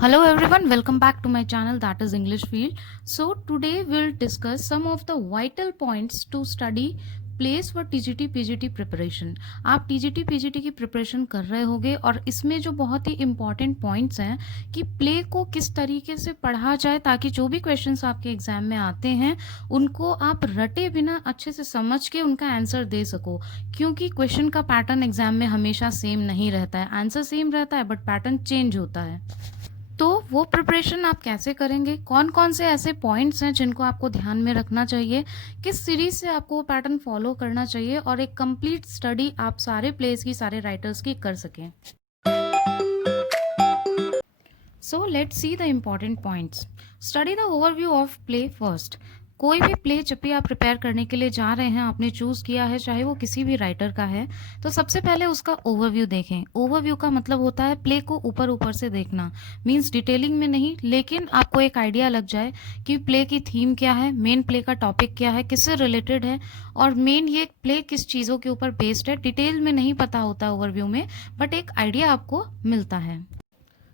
Hello everyone, welcome back to my channel that is English Field. So today we'll discuss some of the vital points to study place for TGT PGT preparation. आप TGT PGT की preparation कर रहे होंगे और इसमें जो बहुत ही important points हैं कि प्ले को किस तरीके से पढ़ा जाए ताकि जो भी क्वेश्चंस आपके एग्जाम में आते हैं उनको आप रटे बिना अच्छे से समझ के उनका आंसर दे सको, क्योंकि क्वेश्चन का पैटर्न एग्जाम में हमेशा सेम नहीं रहता है। आंसर सेम रहता है बट पैटर्न चेंज होता है। तो वो प्रिपरेशन आप कैसे करेंगे, कौन कौन से ऐसे पॉइंट्स हैं जिनको आपको ध्यान में रखना चाहिए, किस सीरीज से आपको वो पैटर्न फॉलो करना चाहिए और एक कंप्लीट स्टडी आप सारे प्लेस की, सारे राइटर्स की कर सकें। So let's see the important points. Study the overview of play first. कोई भी प्ले जब भी आप प्रिपेयर करने के लिए जा रहे हैं, आपने चूज़ किया है चाहे वो किसी भी राइटर का है, तो सबसे पहले उसका ओवरव्यू देखें। ओवरव्यू का मतलब होता है प्ले को ऊपर ऊपर से देखना, मींस डिटेलिंग में नहीं, लेकिन आपको एक आइडिया लग जाए कि प्ले की थीम क्या है, मेन प्ले का टॉपिक क्या है, किससे रिलेटेड है और मेन ये प्ले किस चीज़ों के ऊपर बेस्ड है। डिटेल में नहीं पता होता ओवरव्यू में, बट एक आइडिया आपको मिलता है।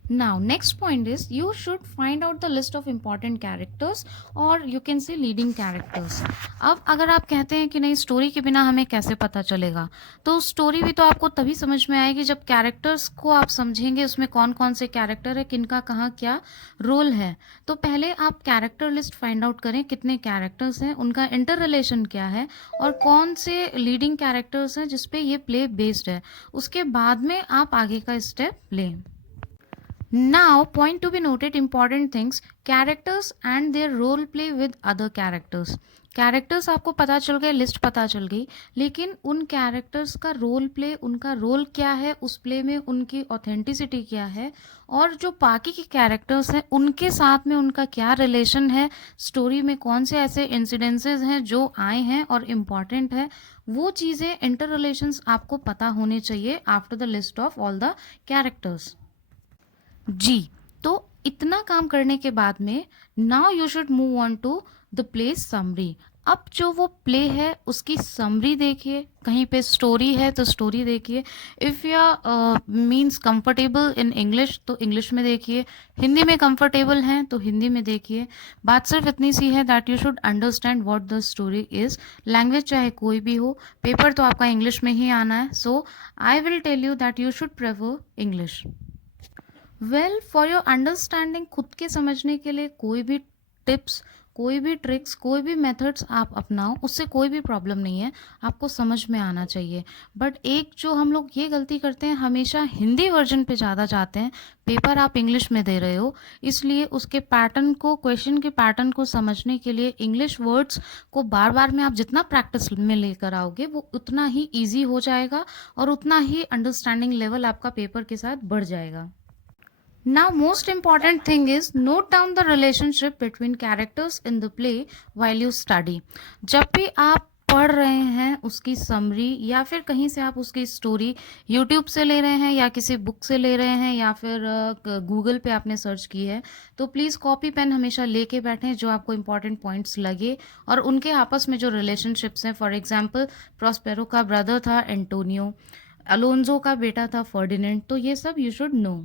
Now next point is you should find out the list of important characters or you can say leading characters। अब अगर आप कहते हैं कि नहीं स्टोरी के बिना हमें कैसे पता चलेगा, तो स्टोरी भी तो आपको तभी समझ में आएगी जब कैरेक्टर्स को आप समझेंगे, उसमें कौन कौन से कैरेक्टर है, किनका कहाँ क्या रोल है। तो पहले आप कैरेक्टर लिस्ट फाइंड आउट करें, कितने कैरेक्टर्स हैं, उनका इंटर रिलेशन क्या है और कौन से लीडिंग कैरेक्टर्स हैं जिसपे ये प्ले बेस्ड है। उसके बाद में आप आगे का स्टेप लें। Now, point to be noted, important things, characters and their role play with other characters। Characters आपको पता चल गए, लिस्ट पता चल गई, लेकिन उन कैरेक्टर्स का रोल प्ले, उनका रोल क्या है उस प्ले में, उनकी ऑथेंटिसिटी क्या है और जो बाकी के कैरेक्टर्स हैं उनके साथ में उनका क्या रिलेशन है, स्टोरी में कौन से ऐसे इंसिडेंसेस हैं जो आए हैं और इम्पॉर्टेंट है, वो चीज़ें इंटर रिलेशंस आपको पता होने चाहिए after the list of all the characters. जी, तो इतना काम करने के बाद में now you should move on to the play summary. अब जो वो प्ले है उसकी समरी देखिए, कहीं पे स्टोरी है तो स्टोरी देखिए। If you means comfortable in English तो इंग्लिश में देखिए, हिंदी में कंफर्टेबल हैं तो हिंदी में देखिए। बात सिर्फ इतनी सी है that you should understand what the story is. Language चाहे कोई भी हो, पेपर तो आपका इंग्लिश में ही आना है, so I will tell you that you should prefer English. Well for your understanding, खुद के समझने के लिए कोई भी टिप्स, कोई भी ट्रिक्स, कोई भी मेथड्स आप अपनाओ, उससे कोई भी प्रॉब्लम नहीं है, आपको समझ में आना चाहिए। बट एक जो हम लोग ये गलती करते हैं, हमेशा हिंदी वर्जन पे ज़्यादा जाते हैं। पेपर आप इंग्लिश में दे रहे हो, इसलिए उसके पैटर्न को, क्वेश्चन के पैटर्न को समझने के लिए इंग्लिश वर्ड्स को बार बार में आप जितना प्रैक्टिस में लेकर आओगे वो उतना ही ईजी हो जाएगा और उतना ही अंडरस्टैंडिंग लेवल आपका पेपर के साथ बढ़ जाएगा। Now, most important thing is note down the relationship between characters in the play while you study। जब भी आप पढ़ रहे हैं उसकी समरी या फिर कहीं से आप उसकी स्टोरी यूट्यूब से ले रहे हैं या किसी बुक से ले रहे हैं या फिर गूगल पे आपने सर्च की है, तो प्लीज़ कॉपी पेन हमेशा लेके बैठें जो आपको इंपॉर्टेंट पॉइंट्स लगे और उनके आपस में जो रिलेशनशिप्स हैं। फॉर एग्जांपल, प्रॉस्पेरो का ब्रदर था एंटोनियो, अलोन्जो का बेटा था फर्डिनेंड, तो ये सब यू शुड नो।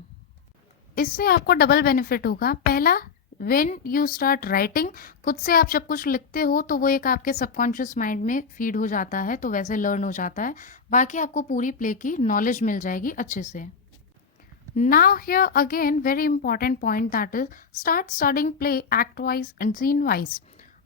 इससे आपको डबल बेनिफिट होगा। पहला, व्हेन यू स्टार्ट राइटिंग, खुद से आप जब कुछ लिखते हो तो वो एक आपके सबकॉन्शियस माइंड में फीड हो जाता है, तो वैसे लर्न हो जाता है। बाकी आपको पूरी प्ले की नॉलेज मिल जाएगी अच्छे से। Now here again very important point that is start studying play act wise and scene wise.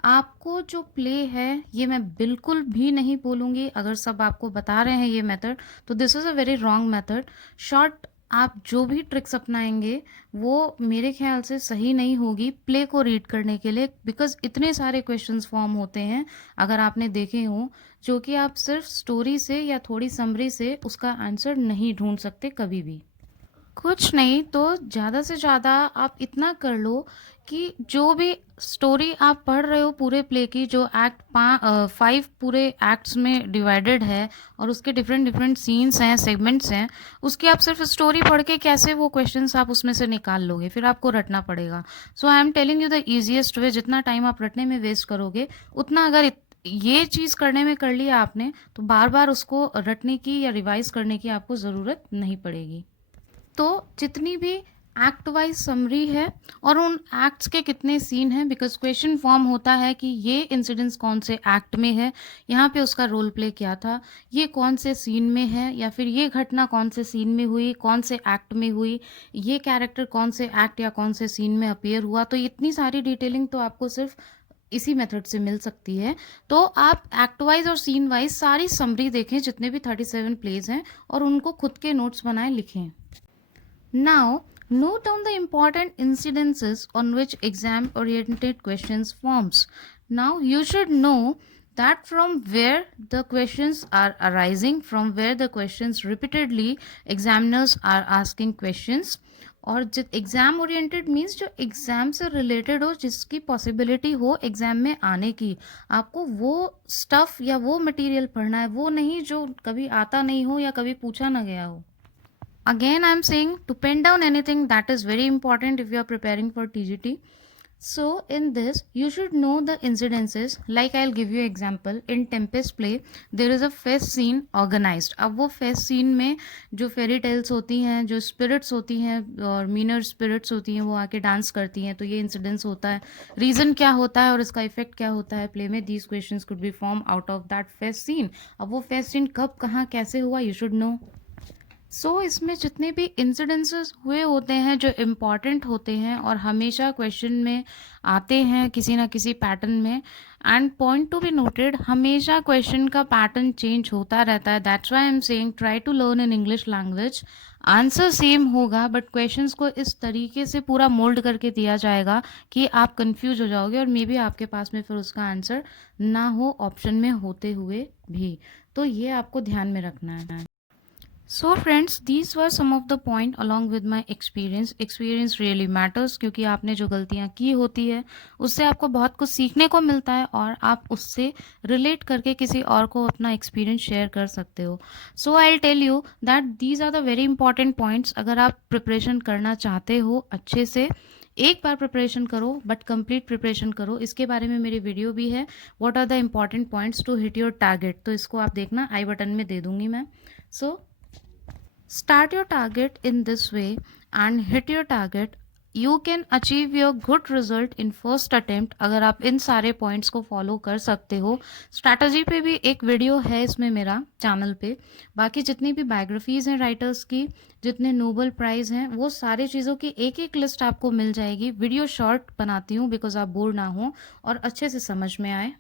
आपको जो प्ले है, ये मैं बिल्कुल भी नहीं बोलूँगी, अगर सब आपको बता रहे हैं ये मेथड, तो this is a very wrong method. Short आप जो भी ट्रिक्स अपनाएंगे वो मेरे ख्याल से सही नहीं होगी प्ले को रीड करने के लिए, बिकॉज इतने सारे क्वेश्चंस फॉर्म होते हैं अगर आपने देखे हों, जो कि आप सिर्फ स्टोरी से या थोड़ी समरी से उसका आंसर नहीं ढूंढ सकते कभी भी। कुछ नहीं तो ज़्यादा से ज़्यादा आप इतना कर लो कि जो भी स्टोरी आप पढ़ रहे हो पूरे प्ले की, जो एक्ट 5 पूरे एक्ट्स में डिवाइडेड है और उसके डिफरेंट डिफरेंट सीन्स हैं, सेगमेंट्स हैं, उसकी आप सिर्फ स्टोरी पढ़ के कैसे वो क्वेश्चंस आप उसमें से निकाल लोगे, फिर आपको रटना पड़ेगा। So I am telling you the easiest way. जितना टाइम आप रटने में वेस्ट करोगे, उतना अगर ये चीज़ करने में कर लिया आपने, तो बार बार उसको रटने की या रिवाइज करने की आपको ज़रूरत नहीं पड़ेगी। तो जितनी भी एक्ट वाइज समरी है और उन एक्ट्स के कितने सीन हैं, बिकॉज क्वेश्चन फॉर्म होता है कि ये इंसिडेंस कौन से एक्ट में है, यहाँ पे उसका रोल प्ले क्या था, ये कौन से सीन में है, या फिर ये घटना कौन से सीन में हुई, कौन से एक्ट में हुई, ये कैरेक्टर कौन से एक्ट या कौन से सीन में अपीयर हुआ। तो इतनी सारी डिटेलिंग तो आपको सिर्फ इसी मेथड से मिल सकती है। तो आप एक्ट वाइज और सीन वाइज सारी समरी देखें, जितने भी 37 प्लेज हैं, और उनको खुद के नोट्स बनाए लिखें। Now, note down the important incidences on which exam-oriented questions forms. Now, you should know that from where the questions are arising, from where the questions repeatedly examiners are asking questions, और exam oriented means जो exam से related हो, जिसकी possibility हो exam में आने की, आपको वो स्टफ या वो मटेरियल पढ़ना है, वो नहीं जो कभी आता नहीं हो या कभी पूछा ना गया हो। Again, I'm saying to pen down anything, that is very important if you are preparing for TGT. So in this you should know the incidences. Like I'll give you example, in Tempest play there is a fest scene organized. अब वो fest scene में जो fairy tales होती हैं, जो spirits होती हैं और meaner spirits होती हैं, वो आके डांस करती हैं, तो ये incidents होता है। रीज़न क्या होता है और इसका इफेक्ट क्या होता है प्ले में, these questions could be formed out of that fest scene. अब वो fest scene कब कहाँ कैसे हुआ, you should know. इसमें जितने भी इंसिडेंसेस हुए होते हैं जो इम्पॉर्टेंट होते हैं और हमेशा क्वेश्चन में आते हैं किसी ना किसी पैटर्न में, and point to be noted, हमेशा क्वेश्चन का पैटर्न चेंज होता रहता है। That's why I am saying try to learn in English language. Answer same होगा बट क्वेश्चंस को इस तरीके से पूरा मोल्ड करके दिया जाएगा कि आप कंफ्यूज हो जाओगे और मे बी आपके पास में फिर उसका आंसर ना हो ऑप्शन में होते हुए भी। तो ये आपको ध्यान में रखना है। So friends, these were some of the point along with my experience. Experience really matters क्योंकि आपने जो गलतियाँ की होती है उससे आपको बहुत कुछ सीखने को मिलता है और आप उससे रिलेट करके किसी और को अपना एक्सपीरियंस शेयर कर सकते हो। So I'll tell you that these are the very important points. अगर आप प्रिपरेशन करना चाहते हो अच्छे से, एक बार प्रिपरेशन करो बट कंप्लीट प्रिपरेशन करो। इसके बारे में मेरी वीडियो भी है, what are the important points to hit your target, तो इसको आप देखना, आई बटन में दे दूंगी मैं। Start your target in this way and hit your target. You can achieve your good result in first attempt अगर आप इन सारे पॉइंट्स को फॉलो कर सकते हो। स्ट्रैटेजी पे भी एक वीडियो है इसमें मेरा चैनल पे। बाकी जितनी भी बायोग्राफीज़ हैं राइटर्स की, जितने नोबल प्राइज़ हैं, वो सारी चीज़ों की एक एक लिस्ट आपको मिल जाएगी। वीडियो शॉर्ट बनाती हूँ बिकॉज आप बोर ना हो और अच्छे से समझ में आए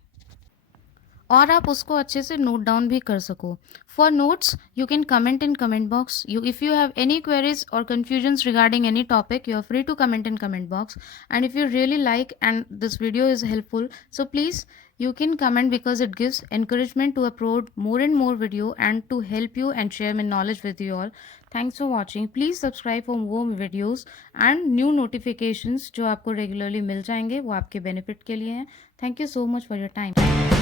और आप उसको अच्छे से नोट डाउन भी कर सको। For notes you can comment in comment box. If you have any queries और confusions regarding any topic, you are free to comment in comment box, and if you really like and this video is helpful, so please you can comment because it gives encouragement to upload more and more video and to help you and share my knowledge with you all. Thanks for watching. Please subscribe for more videos and new notifications जो आपको regularly मिल जाएंगे, वो आपके benefit के लिए हैं। Thank you so much for your time.